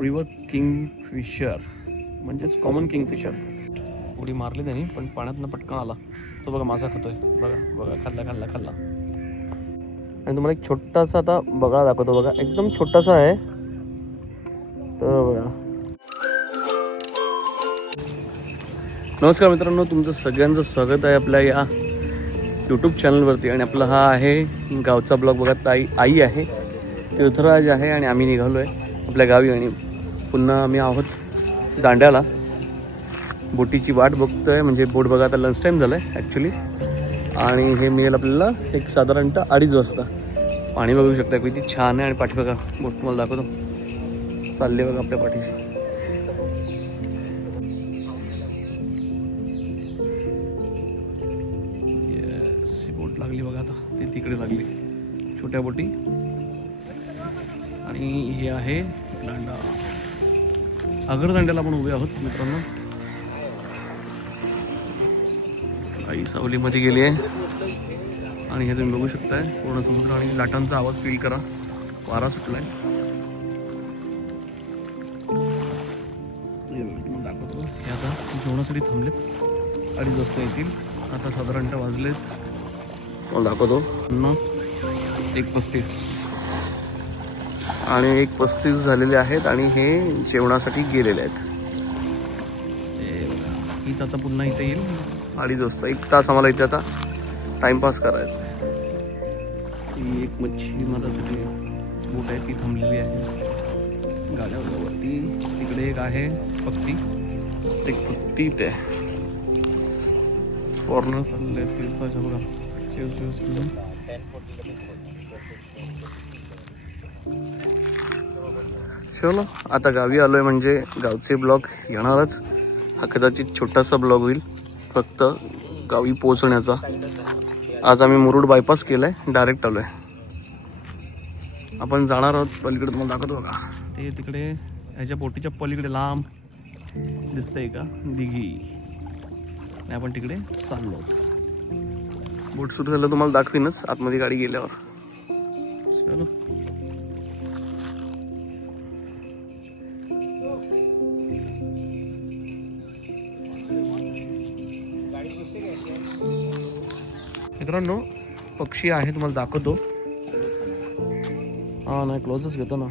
River Kingfisher म्हणजेच common Kingfisher. उडी मारली त्यांनी पण पाण्यातनं पटकन आला. तो बघा मासा खातोय. बघा बघा खाल्ला खाल्ला खाल्ला. आणि तुम्हाला एक छोटासा आता बगळा दाखवतो बघा. एकदम छोटासा आहे. तर बघा. नमस्कार मित्रांनो, तुमचं सगळ्यांचं स्वागत आहे आपल्या या यूट्यूब चॅनलवरती. आणि आपला हा आहे गावचा ब्लॉग. बघा आई आहे, तीर्थराज आहे आणि आम्ही निघालो आहे आपल्या गावी. आणि पुन्हा आम्ही आहोत दांड्याला. बोटीची वाट बघतोय. म्हणजे बोट बघा आता लंच टाईम झाला आहे ॲक्च्युली. आणि हे मिळेल आपल्याला एक साधारणतः 2:30 वाजता. पाणी बघू शकता किती छान आहे. आणि पाठी बघा, बोट तुम्हाला दाखवतो. चालले बघा आपल्या पाठीशी. बोट लागली बघा आता. ते तिकडे लागली छोट्या बोटी. आणि हे आहे दांडा. आगर दांड्याला आपण उभे आहोत मित्रांनो. आई सावलीमध्ये गेली आहे. आणि हे तुम्ही बघू शकताय पूर्ण समुद्र. आणि लाटांचा आवाज फील करा. वारा सुटलाय. दाखवतो हे आता जेवणासाठी थांबलेत. 2:30 वाजता येतील. आता साधारणतः वाजलेत, मला दाखवतो 1:35. आणि 1:35 झालेले आहेत. आणि हे जेवणासाठी गेलेले आहेत. हीच आता पुन्हा इथे येईल 2:30 वाजता. 1 तास आम्हाला इथे आता टाइमपास करायचा आहे. ही एक मच्छी मारासाठी बोट आहे, ती थांबलेली आहे गाड्यावरती. तिकडे एक आहे पट्टी. एक पट्टी ते फॉरनर चालले तीर्थाच्या बघा. चलो आता गावी आलोय म्हणजे गावचे ब्लॉग येणारच. हा कदाचित छोटासा ब्लॉग होईल फक्त गावी पोहोचण्याचा. आज आम्ही मुरुड बायपास केलाय, डायरेक्ट आलोय. आपण जाणार आहोत पलीकडे. तुम्हाला दाखवतो बघा. ते तिकडे ह्याच्या बोटीच्या पलीकडे लांब दिसतंय का दिघी. आणि आपण तिकडे चाललो आहोत. बोट सुरू झालं तुम्हाला दाखवीनच आतमध्ये गाडी गेल्यावर. चलो मित्रांनो, पक्षी आहे तुम्हाला दाखवतो. हा नाही, क्लोजच घेतो ना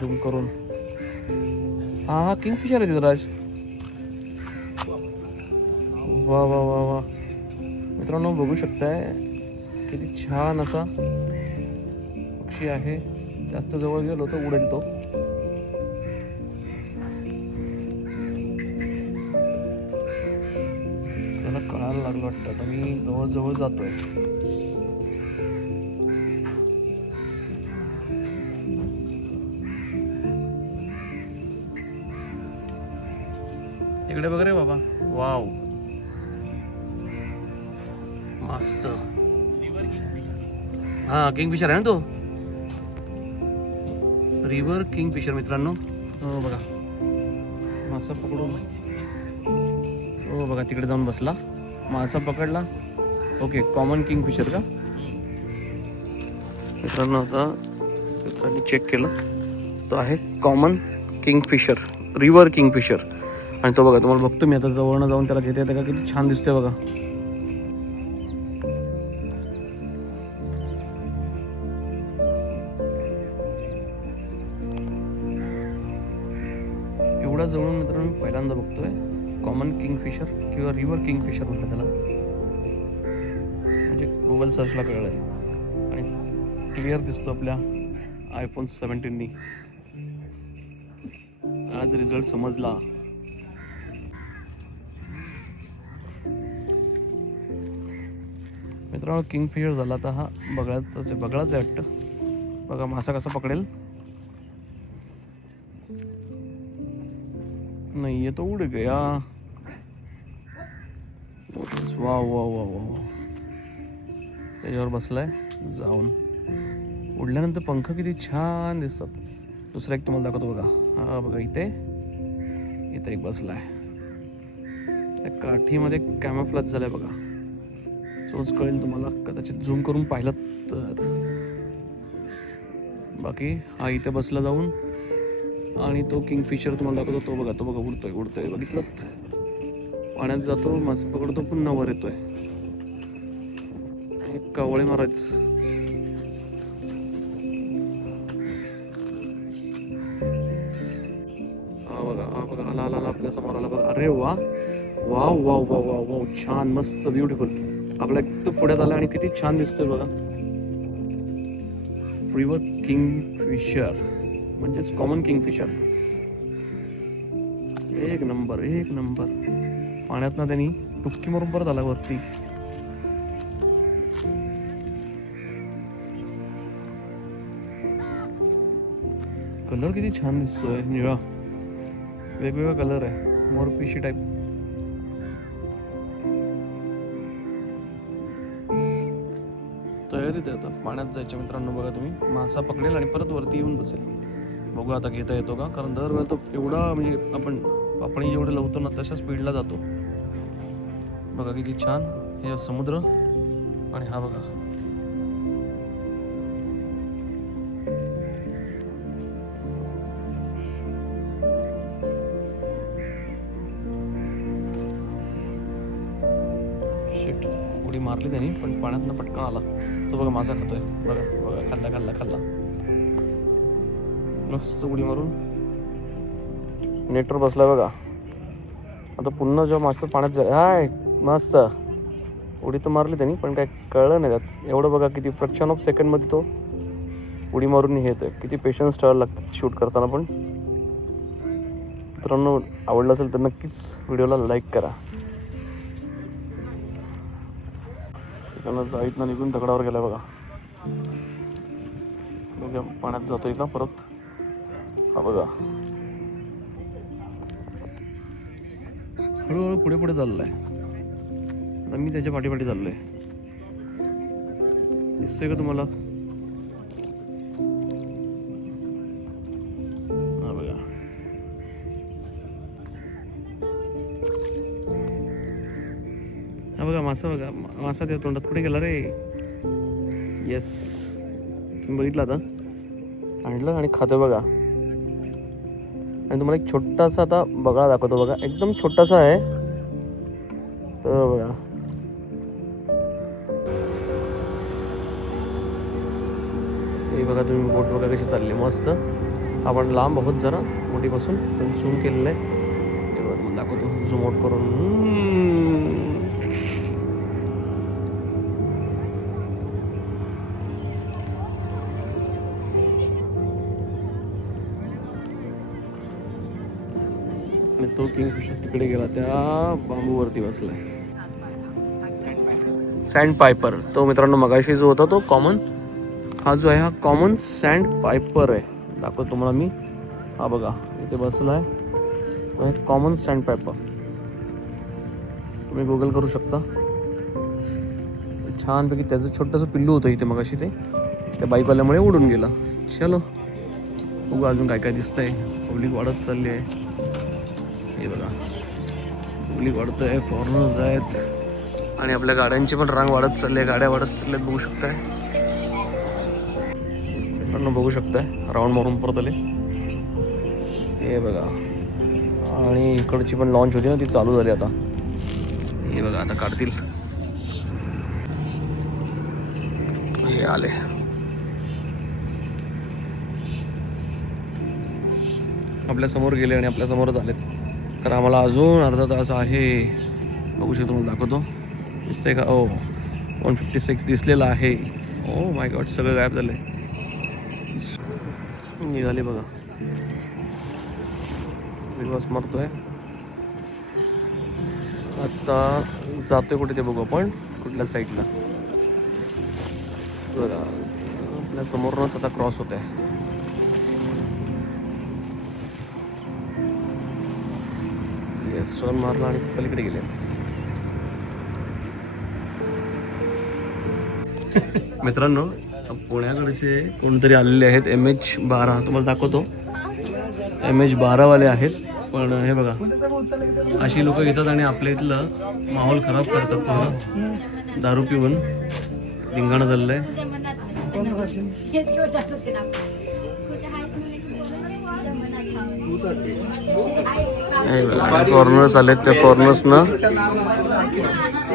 झूम करून. हा किंगफिशर आहे तीर्थराज. वा वा वा वा मित्रांनो, बघू शकताय किती छान असा पक्षी आहे. जास्त जवळ गेलो तर उडेल तो. त्याला कळायला लागलं वाटतं. आता मी जवळ जातोय. इकडे बघ रे बाबा. वाव मस्त. हा किंगफिशर आहे ना तो. रिव्हर किंगफिशर मित्रांनो. हो बघा मासा पकडून. हो बघा तिकडे जाऊन बसला. मासा पकडला. ओके, कॉमन किंगफिशर का मित्रांनो. आता चेक केलं, तो आहे कॉमन किंगफिशर, रिव्हर किंगफिशर. आणि तो बघा तुम्हाला बघतो मी आता जवळनं जाऊन त्याला घेता येतं का. किती छान दिसतोय बघा. एवढा जवळून मित्रांनो मी पहिल्यांदा बघतोय कॉमन किंगफिशर किंवा रिव्हर किंगफिशर म्हणतात त्याला. म्हणजे गुगल सर्चला कळलंय. आणि क्लिअर दिसतो आपल्या iPhone 17नी. आज रिझल्ट समजला. मित्रांनो किंगफिशर झाला. आता हा बगळाच आहे वाटतं. बघा मासा कसा पकडेल. नाही ये तो उड गया. वा वा वा वा. त्याच्यावर बसलाय जाऊन. उडल्यानंतर पंख किती छान दिसतात. दुसरा एक तुम्हाला दाखवतो बघा. हा बघा इथे एक बसलाय. त्या काठीमध्ये कॅमोफ्लेज झालाय बघा. सोच कळेल तुम्हाला कदाचित झूम करून पाहिलं तर. बाकी हा इथे बसला जाऊन. आणि तो किंगफिशर तुम्हाला दाखवतो, तो बघा उडतोय बघितलं, पाण्यात जातो, मासे पकडतो, पुन्हा वर येतोय. कावळे महाराज हा बघा आला आपल्या समोर आला बघा. अरे वा, wow wow wow wow wow, छान, मस्त, ब्युटिफुल. आपल्या एकदम पुढ्यात आला आणि किती छान दिसतोय बघा. फ्रीवर किंगफिशर म्हणजेच कॉमन किंगफिशर. एक नंबर. पाण्यात ना त्यांनी डुबकी मारून परत आला वरती. कलर किती छान दिसतोय, निळा, वेगवेगळा कलर आहे, मोरपिशी टाईप. तयारीत आहे आता पाण्यात जायच्या मित्रांनो. बघा तुम्ही, मासा पकडेल आणि परत वरती येऊन बसेल. बघू आता घेता येतो का, कारण दरवेळेला तो एवढा, म्हणजे आपण पापणी जेवढे लावतो ना तशा स्पीडला जातो. बघा किती छान हे समुद्र. आणि हा बघा, शिट, उडी मारली त्यांनी पण पाण्यातनं पटकन आला. तो बघा मासा खातोय, बघा खाल्ला मस्त उडी मारून नेटवर बसलाय बघा. आता पुन्हा जेव्हा मासा पाण्यात जाईल, हाय मस्त उडी तर मारली त्यांनी पण काय कळलं नाही त्यात. एवढं बघा किती फ्रॅक्शन ऑफ सेकंड मध्ये तो उडी मारून येतोय. किती पेशन्स ठेवायला लागतात शूट करताना. पण मित्रांनो, आवडलं असेल तर नक्कीच व्हिडिओला लाईक करा. जाईत ना निघून दगडावर गेला बघा. बघा पाण्यात जातोय का परत. हा बघा, हळूहळू पुढे चाललाय. आता मी त्याच्या पाठी चाललोय. दिसतंय का तुम्हाला. हा बघा, हा बघा मासा त्या तोंडात पुढे गेला रे. येस, तुम्ही बघितलं आता, आणलं आणि खातोय बघा. आणि तुम्हाला एक छोटासा आता बगळा दाखवतो बघा, एकदम छोटासा आहे तर बघा. हे बघा तुम्ही, बोट बघा कशी चालली मस्त. आपण लांब आहोत जरा बोटीपासून, पण झूम केलेलं आहे. हे बघा तुम्हाला दाखवतो झूम आउट करून. आणि तो किंगफिशर तिकडे गेला, त्या बांबूवरती बसलाय. सँड पायपर तो मित्रांनो मगाशी जो होता तो कॉमन, हा जो आहे हा कॉमन सँड पायपर आहे. दाखवतो तुम्हाला मी. हा बघा इथे बसलाय, तो आहे कॉमन सँड पायपर. तुम्ही गुगल करू शकता. छानपैकी त्याचं छोटंसं पिल्लू होतं इथे मगाशी, ते त्या बाईक आल्यामुळे उडून गेला. चलो बघू अजून काय दिसतंय. पब्लिक वाढत चालली आहे. हे बघा पब्लिक वाढतंय, फॉरेनर्स आहेत आणि आपल्या गाड्यांची पण रांग वाढत चालली आहे. गाड्या वाढत चालल्यात, बघू शकताय. बघू शकताय, राऊंड मारून परत आले. हे बघा, आणि इकडची पण लॉन्च होती ना, ती चालू झाली आता. हे बघा आता काढतील. हे आले. आपल्या समोर गेले आणि आपल्या समोरच आलेत. तर आम्हाला अजून अर्धा तास आहे. बघू शकतो, मला दाखवतो. दिसतंय का. 156 दिसलेला आहे. माय गॉड, सगळं गायब झालंय. निघाले बघा, दिवस मरतोय. आता जातोय कुठे ते बघू आपण, कुठल्या साईडला. बघा आपल्या समोरूनच आता क्रॉस होत आहे. स्टर्न मारला आणि पलीकडे गेले. मित्रांनो, पुण्याकडचे कोणतरी आलेले आहेत. MH12 तुम्हाला दाखवतो. MH12 वाले आहेत. पण हे बघा, अशी लोक येतात आणि आपल्या इथलं माहोल खराब करतात. पूर्ण दारू पिऊन धिंगाणं चाललंय. फॉरेनर्स आलेत, त्या फॉरेनर्सनं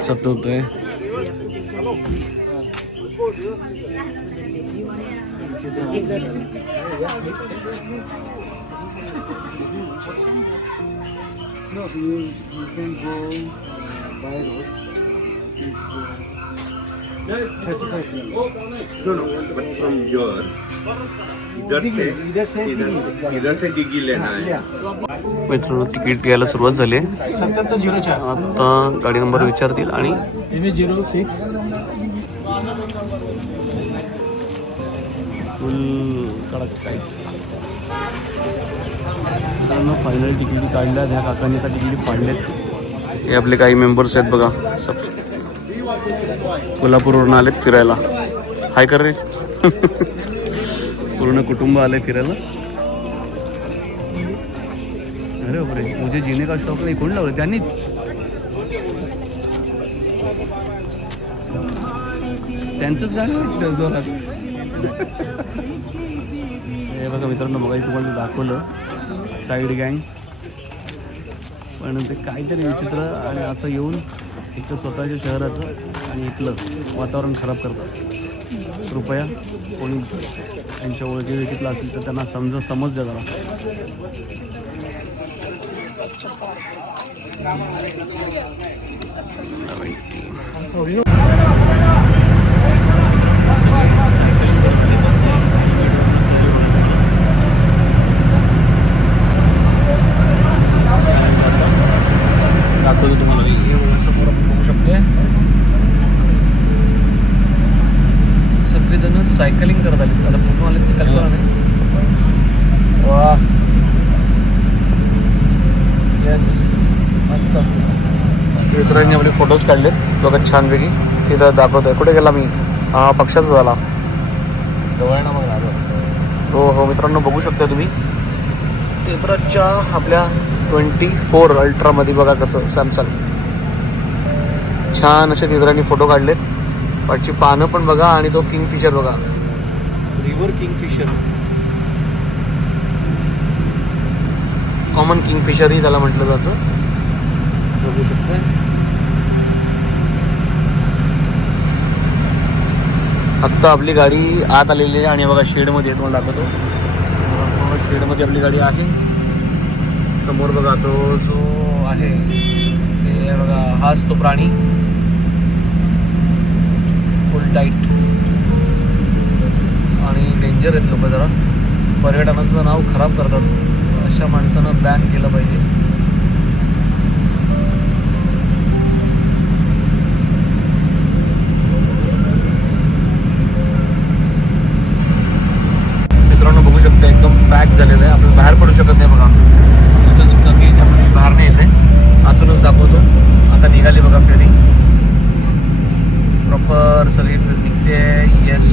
सतवतोय. No, you can go by road. 35 kilometers. No, but from your इधर से दिघी लेना है. मित्रांनो तिकीट घ्यायला सुरुवात झाली आहे. 7004. आता गाडी नंबर विचारतील आणि MA06. फुल कडक काय मित्रांनो फायनल तिकीट काढल्या. ह्या काकांनी आता तिकीट फाडलेत. हे आपले काही मेंबर्स आहेत बघा. सब कोल्हापूरवरून आलेत फिरायला. हाय कर रे. पूर्ण कुटुंब आले फिरायला. अरे बापरे, मुझे जीने का शौक नाही कोण लावलं? त्यांनीच. त्यांचंच गाणं वाटतं जोरात. हे बघा मित्रांनो, बघा तुम्हाला दाखवलं टाईड गँग, पण ते काहीतरी विचित्र आणि असं येऊन एक तर स्वतःच्या शहराचं आणि इथलं वातावरण खराब करतात. कृपया कोणी त्यांच्या ओळखीतलं असेल तर त्यांना समज द्या जरा. दाखवतो तुम्हाला. हे बघा समोर आपण बघू शकतोय सगळेजण सायकलिंग करत आले. आता फोटो आले ते कल्पना नाही. वा येस मस्त. मित्रांनी आपले फोटोज काढलेत बघा छानपैकी. तिथं दाखवतोय. कुठे गेला मी? हा पक्षाचा झाला जवळ ना. मग हो हो मित्रांनो बघू शकता तुम्ही. तेत्राच्या आपल्या 24 अल्ट्रामध्ये बघा कसं सॅमसंग छान असे तित्रांनी फोटो काढलेत. पाठची पानं पण बघा आणि तो किंगफिशर बघा. रिव्हर किंगफिशर, कॉमन किंगफिशरही त्याला म्हटलं जातं. बघू शकता. आत्ता आपली गाडी आत आलेली आहे आणि बघा शेडमध्ये तुम्हाला दाखवतो. शेडमध्ये आपली गाडी आहे. समोर बघा तो जो आहे ते बघा हाच तो प्राणी फुल टाईट आणि डेंजर आहेत लोक. जरा पर्यटनाचं नाव खराब करतात. अशा माणसानं बॅन केलं पाहिजे. मित्रांनो बघू शकता एकदम पॅक झालेलं आहे. आपण बाहेर पडू शकत नाही बघा. डिस्टन्स कमी आहे त्यामुळे बाहेर नाही येते. आतूनच दाखवतो. आता निघाली बघा फेरी. प्रॉपर सगळी निघते. येस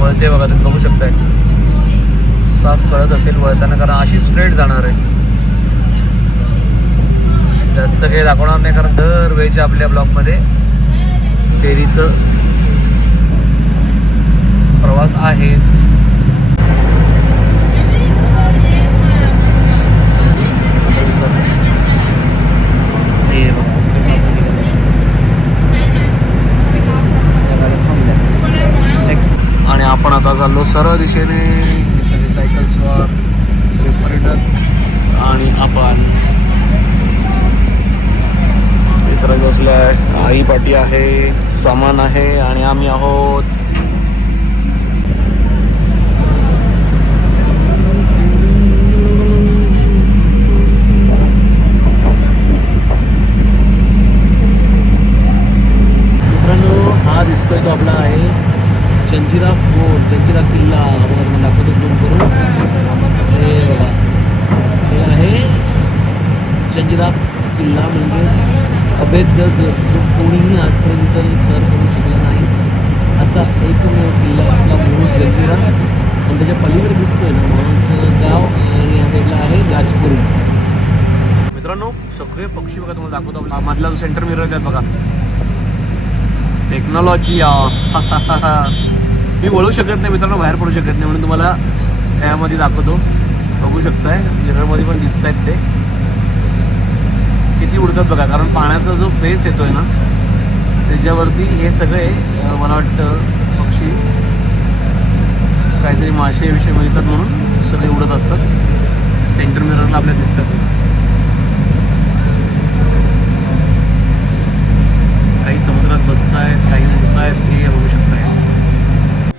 वळते बघा तुम्ही बघू शकताय. साफ कळत असेल वळताना कारण अशी स्ट्रेट जाणार आहे. जास्त काही दाखवणार नाही कारण दरवेळेच्या आपल्या ब्लॉगमध्ये फेरीचं प्रवास आहेच. आणि आपण आता चाललो सरळ दिशेने. सगळे सायकल्सवर सगळे पर्यटक आणि आपण मित्र बसलाय. आई पाटी आहे, सामान आहे आणि आम्ही आहोत. मित्रांनो हा दिसतोय तो आपला आहे जंजिरा फोर्ट, जंजिरा किल्ला. बघा तुम्हाला दाखवतो झूम करून. हे बघा हे आहे जंजिरा किल्ला. म्हणजे अभेद्य जो कोणीही आजपर्यंत सर करू शकला नाही असा एकमेव किल्ला आपला मूळ जंजिरा. आणि त्याच्या पलीकडे दिसतोय ना माणसं गाव आणि या साईडला आहे गाजपुरी. मित्रांनो सगळे पक्षी बघा तुम्हाला दाखवतो. मधला जो सेंटर मिरर आहेत बघा. टेक्नॉलॉजी मी वळू शकत नाही मित्रांनो, बाहेर पडू शकत नाही म्हणून तुम्हाला त्यामध्ये दाखवतो. बघू शकताय मिररमध्ये पण दिसत आहेत ते किती उडतात बघा. कारण पाण्याचा जो फेस येतोय ना त्याच्यावरती हे सगळे मला वाटतं पक्षी काहीतरी मासे विषय मिळतात म्हणून सगळे उडत असतात. सेंटर मिररला आपल्या दिसतात. काही समुद्रात बसतायत, काही उडतायत, हे बघू शकताय.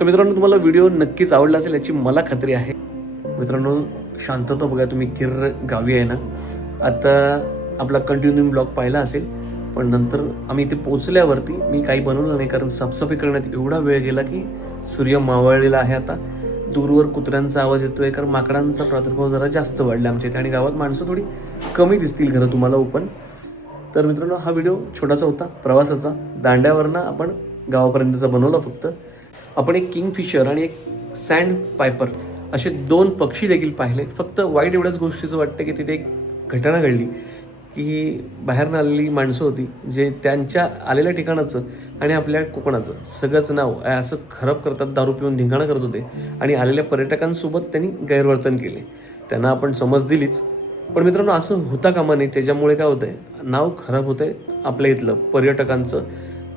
तर मित्रांनो तुम्हाला व्हिडिओ नक्कीच आवडला असेल याची मला खात्री आहे. मित्रांनो शांतता बघा तुम्ही. किर्र गावी आहे ना. आता आपला कंटिन्यू ब्लॉग पाहिला असेल पण नंतर आम्ही इथे पोहोचल्यावरती मी काही बनवलं नाही कारण साफसफाई करण्यात एवढा वेळ गेला की सूर्य मावळलेला आहे. आता दूरवर कुत्र्यांचा आवाज येतोय कारण माकडांचा प्रादुर्भाव जरा जास्त वाढला आमच्या इथे आणि गावात माणसं थोडी कमी दिसतील घरं तुम्हाला ओपन. तर मित्रांनो हा व्हिडिओ छोटासा होता प्रवासाचा. दांड्यावरनं आपण गावापर्यंतचा बनवला फक्त. आपण एक किंगफिशर आणि एक सँड पायपर असे 2 पक्षी देखील पाहिले. फक्त वाईट एवढ्याच गोष्टीचं वाटतं की तिथे एक घटना घडली की बाहेरनं आलेली माणसं होती जे त्यांच्या आलेल्या ठिकाणाचं आणि आपल्या कोकणाचं सगळंच नाव असं खराब करतात. दारू पिऊन धिंगाणा करत होते आणि आलेल्या पर्यटकांसोबत त्यांनी गैरवर्तन केले. त्यांना आपण समज दिलीच पण मित्रांनो असं होता कामा नये. त्याच्यामुळे काय होतंय नाव खराब होतंय आपल्या इथलं. पर्यटकांचं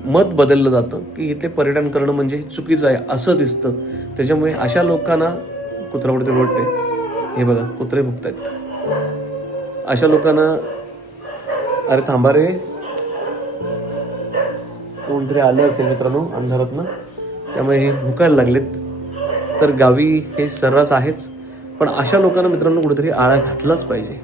मत बदललं जातं की इथले पर्यटन करणं म्हणजे चुकीचं आहे असं दिसतं. त्याच्यामुळे अशा लोकांना कुत्र्यापुढे रोडते. हे बघा कुत्रे भुकतायत. अशा लोकांना अरे थांबा रे कोणतरी आले असेल मित्रांनो अंधारातनं त्यामुळे हे भुकायला लागलेत. तर गावी हे सर्रास आहेच पण अशा लोकांना मित्रांनो कुठेतरी आळा घातलाच पाहिजे.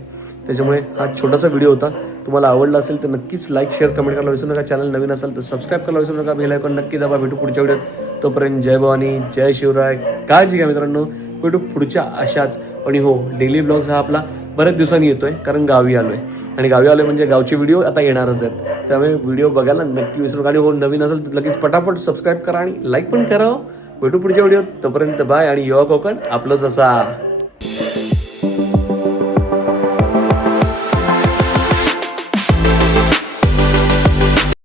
त्याच्यामुळे हा छोटासा व्हिडिओ होता. तुम्हाला आवडला असेल तर नक्कीच लाईक शेअर कमेंट करायला विसरू नका. चॅनल नवीन असेल तर सबस्क्राईब करायला विसरू नका. बेल आयकॉन नक्की दाबा. भेटू पुढच्या व्हिडिओत. तोपर्यंत जय भवानी जय शिवराय. काळजी घ्या मित्रांनो. भेटू पुढच्या अशाच. आणि हो डेली ब्लॉग्स हा आपला बऱ्याच दिवसांनी येतोय कारण गावी आलोय आणि गावी आलोय म्हणजे गावचे व्हिडिओ आता येणारच आहेत. त्यामुळे व्हिडिओ बघायला नक्की विसरू नका. आणि हो नवीन असेल तर लगेच पटापट सबस्क्राईब करा आणि लाईक पण करा. भेटू पुढच्या व्हिडिओत. तोपर्यंत बाय आणि युवा कोकण आपलंच असा.